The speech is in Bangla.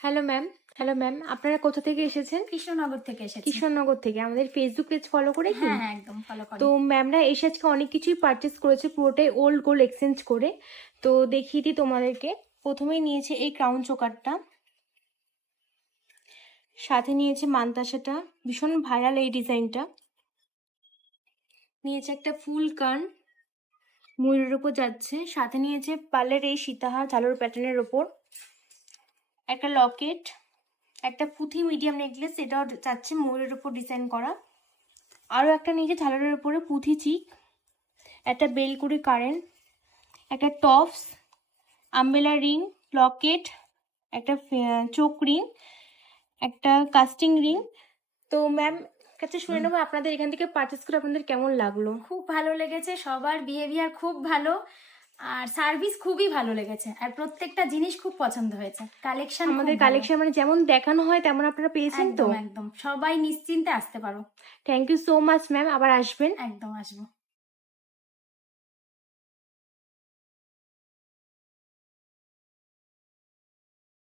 Hello ma'am. হ্যালো ম্যাম, আপনারা কোথা থেকে এসেছেন? কৃষ্ণনগর থেকে এসেছি। কৃষ্ণনগর থেকে। আমাদের ফেসবুক পেজ ফলো করে কি? হ্যাঁ, হ্যাঁ, একদম ফলো তো করি। ম্যামরা এসে আজকে অনেক কিছুই পারচেস করেছে, পুরোটাই ওল্ড গোল্ড এক্সচেঞ্জ করে। তো দেখিয়ে দিই তোমাদেরকে। প্রথমেই নিয়েছে এই ক্রাউন চোকারটা, সাথে নিয়েছে মানতাসাটা, ভীষণ ভাইরাল এই ডিজাইনটা। নিয়েছে একটা ফুল কান, ময়ূরের উপর যাচ্ছে, সাথে নিয়েছে পার্লের এই সীতাহার ঝালর প্যাটার্নের ওপর, একটা লকেট, একটা পুঁথি মিডিয়াম নেকলেস, এটাও যাচ্ছে ময়ূরের উপর ডিজাইন করা। আরও একটা নিয়েছে ঝালরের উপরে পুঁথি চিক, একটা বেলকুড়ি কারেন্ট, একটা টপস, আমবেলা রিং, লকেট, একটা চোক রিং, একটা কাস্টিং রিং। তো ম্যাম কাছে শুনে নেবো আপনাদের এখান থেকে পারচেস করে আপনাদের কেমন লাগলো। খুব ভালো লেগেছে, সবার বিহেভিয়ার খুব ভালো, আর সার্ভিস খুবই ভালো লেগেছে, আর প্রত্যেকটা জিনিস খুব পছন্দ হয়েছে। কালেকশন আমাদের কালেকশন মানে যেমন দেখানো হয় তেমন আপনারা পেয়েছেন তো? একদম একদম, সবাই নিশ্চিন্তে আসতে পারো। Thank you so much ma'am, আবার আসবেন। একদম আসবো।